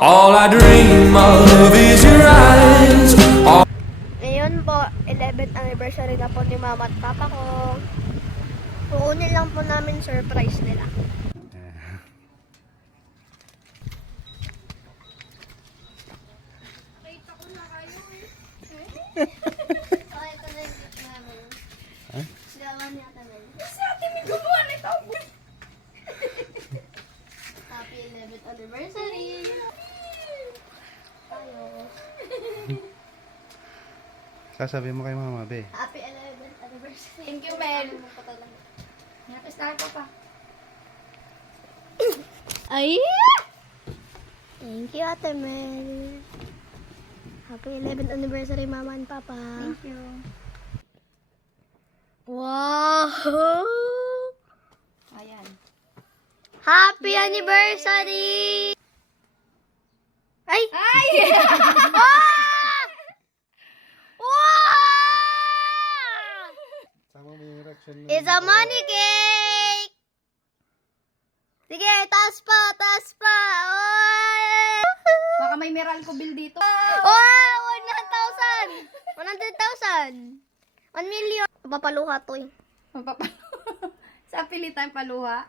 All I dream of is your eyes. Ngayon po, 11th anniversary na po ni Mama at Papa ko. Kukunin lang po namin surprise nila. Nakita ko na kayo eh. Okay, ito na yung gift namin. Gawa niya kami. Kasi ate may gumawa nito. Happy 11th anniversary! Tayo. Sasabihin mo kay Mama, be. Happy 11th anniversary. Thank you, Mel. Ano Napis tayo pa. Ay! Thank you, Ate Mel. Happy 11th anniversary, Mama and Papa. Thank you. Wow! Ayan. Happy anniversary! Ay! Ay! Wow! Wow! Sama mo yung reaction mo. It's a money cake! Sige, taas pa, taas pa! Oh! Baka may Meralco bill dito. Wow! 100,000! 1 million! Papaluha to eh. Sa pilitan paluha.